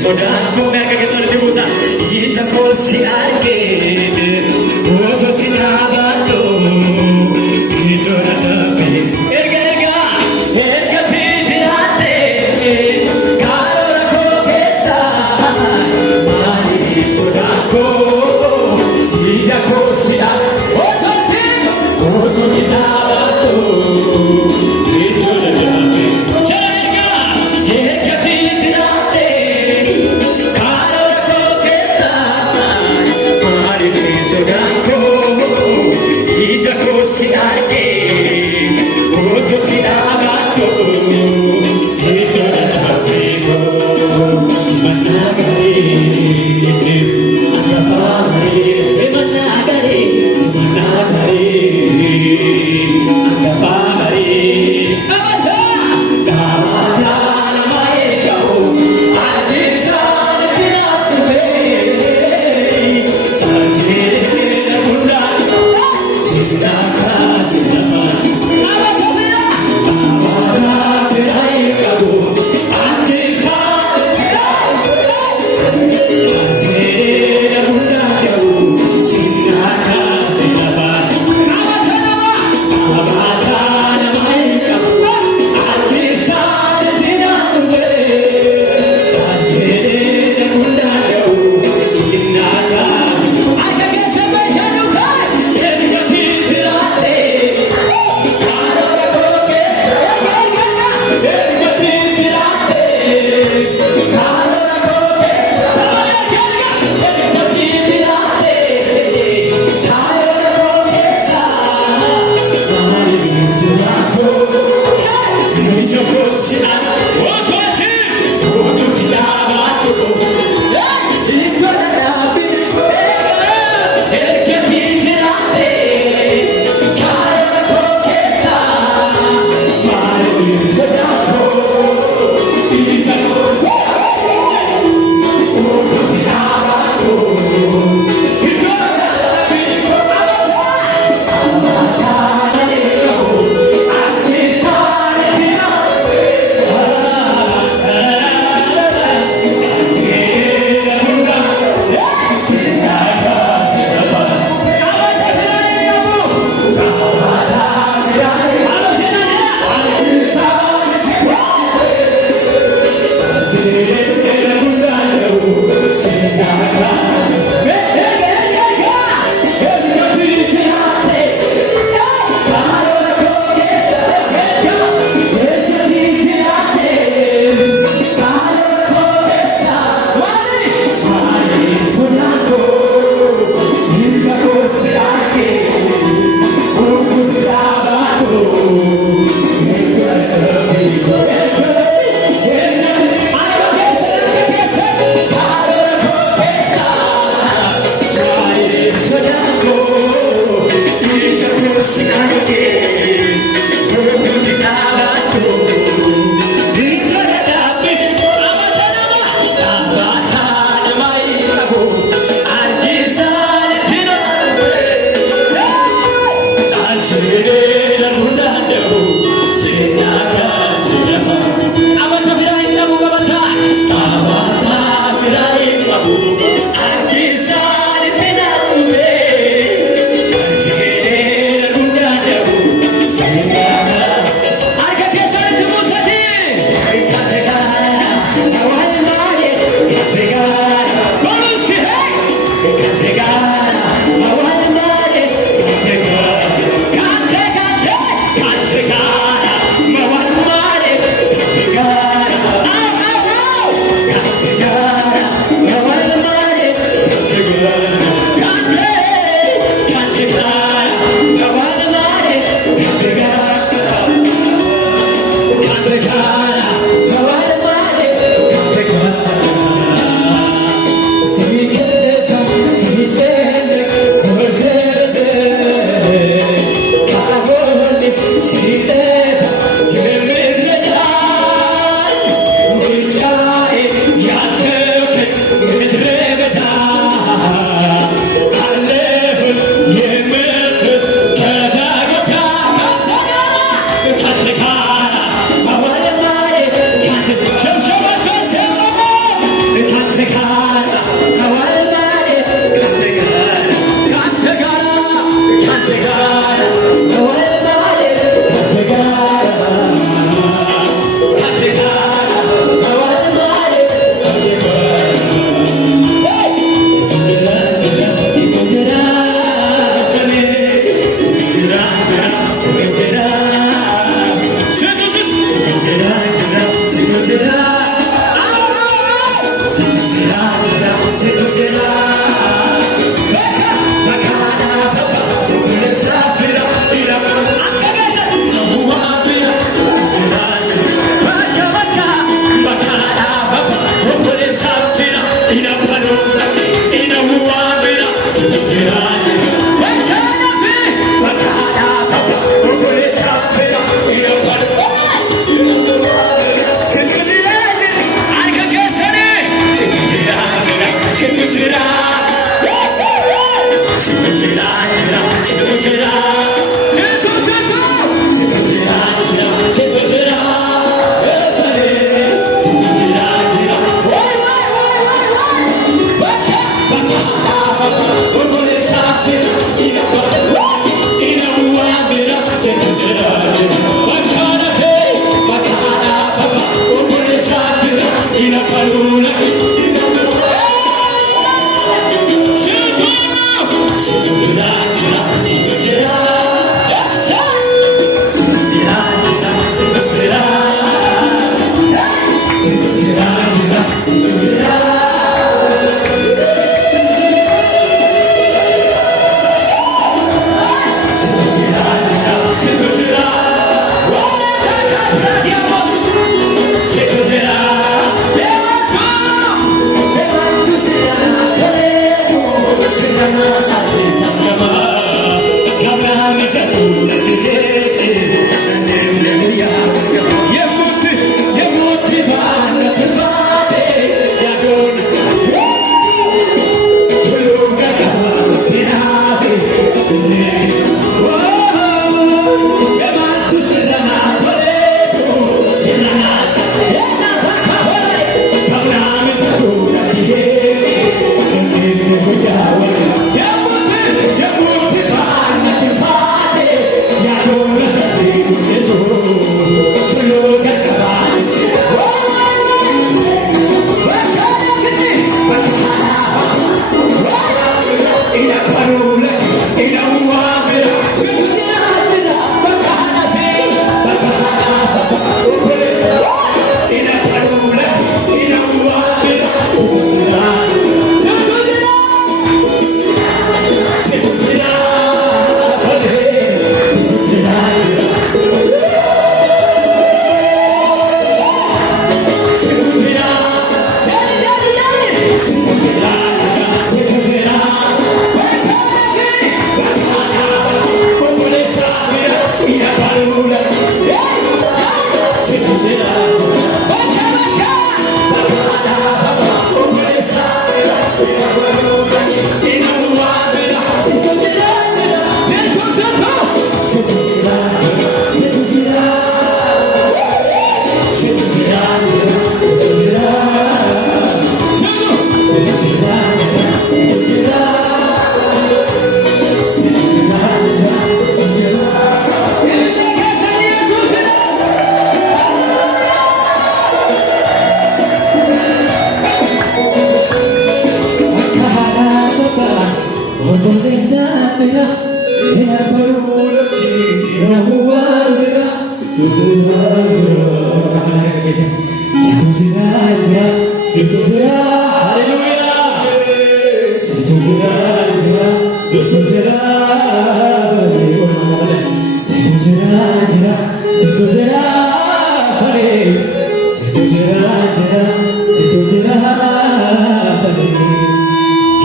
Sodaan kun mereka kecuali busa, ija kosi arge, ojo tidak batu, itu nada be. Erga pijirate, kalau aku besa, mari sodaan ko, ija kosi arge, ojo tidak batu, itu nada be. Erga pijirate. Si arge, ojo tidak batu, itu adalah bego. Semana gari, anda fahri. Semana gari, anda fahri. Kamata namai kau, ada sana tidak tuhe. Janji bunda, sinda.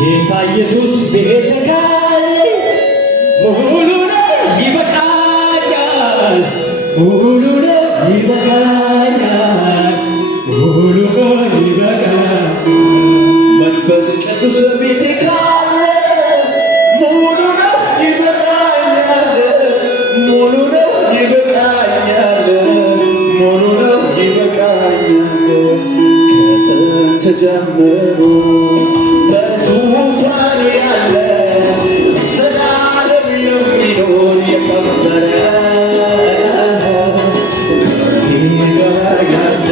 ጌታ ኢየሱስ ቤተ ካለ ሙሉ ነው ይበቃኛል፣ ሙሉ ነው ይበቃኛል፣ ሙሉ ነው ይበቃኛል። መንፈስ ቅዱስ ቤተ ካለ ሙሉ ነው ይበቃኛል፣ ሙሉ ነው ይበቃኛል፣ ሙሉ ነው ይበቃኛል። ከጥንት ጀምሮ በዙፋኑ ያለ ዘላለም የሚኖር የከበረ ከእኔ ጋር ያለ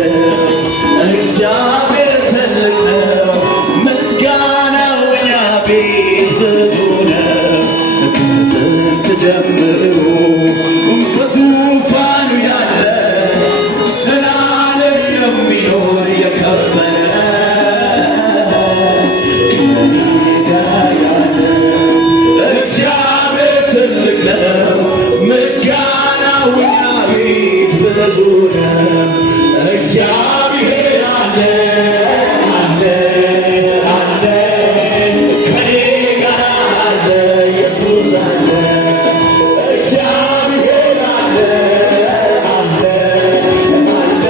እግዚአብሔር ትልቅ ነው። ምስጋናው እኛ ቤት ብዙ ነው። ከጥንት ጀምሮ በዙፋኑ ያለ ዘላለም የሚኖር የከበረ ብዙ ነው። እግዚአብሔር አለ አለ አለ ከኔ ጋር አለ ኢየሱስ አለ። እግዚአብሔር አለ አለ አለ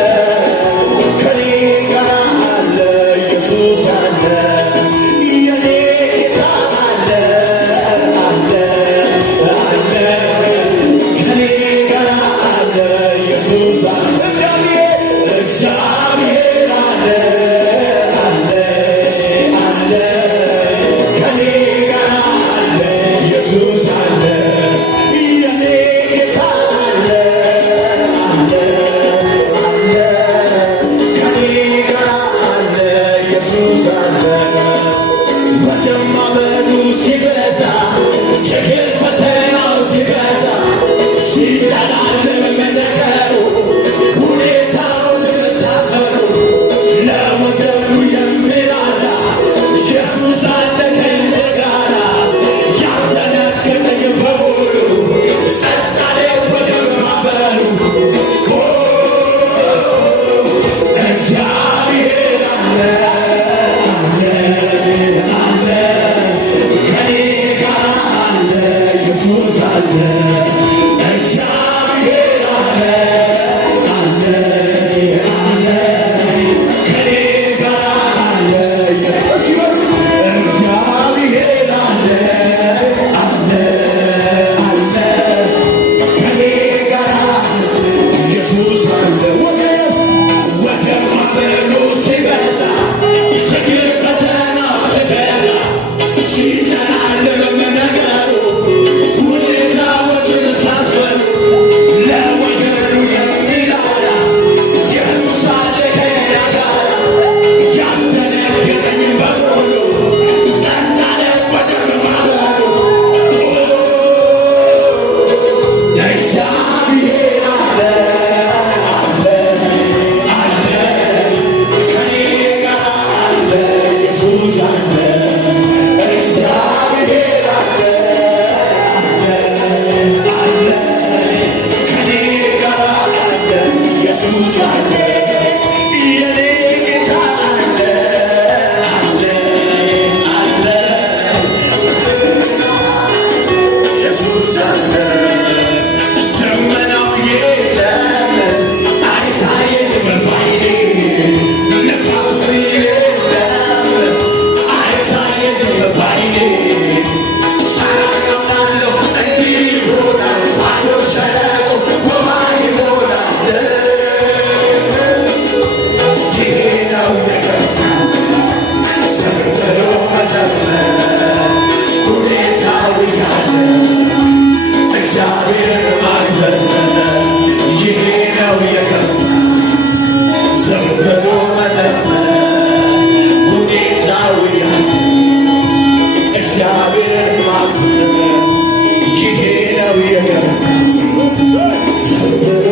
ከኔ ጋር አለ ኢየሱስ አለ። የኔ ጌታ አለ አለ አለ ከኔ ጋር አለ ኢየሱስ አለ። እግዚአብሔር አለ አለ አለ ከኔ ጋር አለ ኢየሱስ አለ። የኔ ጌታ አለ አለ አለ ከኔ ጋር አለ ኢየሱስ አለ። መጀመሩ ሲበዛ ችግር ፈተናው ሲበዛ ሲጨላልም ነገሩ ሁኔታዎችን ሳፈሩ ለወጀቡ የሚራራ ኢየሱስ አለ ከእኔ ጋራ። ያስደነገጠኝ በሙሉ ጸጥ አለ ወጀብ ማዕበሉ። እግዚአብሔር አለ አለ አለ ከኔ ጋር አለ ኢየሱስ አለ። እግዚአብሔር አለ አለ አለ ከኔ ጋር አለ እግዚአብሔር አለ አለ አለ ከኔ ጋር ኢየሱስ አለ። ወጀብ ማዕበሉ ሲበዛ ችግር ፈተና ሲበዛ ሲጨላልም ነገሩ ሁኔታዎችን ሳስበሉ ለወገኑ የሚራራ ኢየሱስ አለ ከእኛ ጋር። ያስደነገጠኝ በሙሉ ጸጥ አለ ወጀብ ማዕበሉ። እግዚአብሔር አለ አለ አለ ከኔ ጋር አለ ኢየሱስ አለ። እግዚአብሔር አለ አለ አለ ከኔ ጋር አለ ኢየሱስ አለ። የኔ ጌታ አለ አለ አለ ኢየሱስ አለ። ደመናው የለም አይታየኝም ባይኔ፣ ነፋሱ የለም አይታየኝም ባይኔ። ሳያውቃለሁ እንዲህ ይሆናል ባዶ ሸለቆ ውሃ ይሞላል። ይሄ ነው የገባኝ ዘንድሮ መዘመር ሁኔታው እያለ እግዚአብሔርን ማክበር። ይሄ ነው የገባኝ ዘንድሮ መዘመር ሁኔታው እያለ እግዚአብሔርን ማክበር። ይሄ ነው የገባኝ ሰብሮ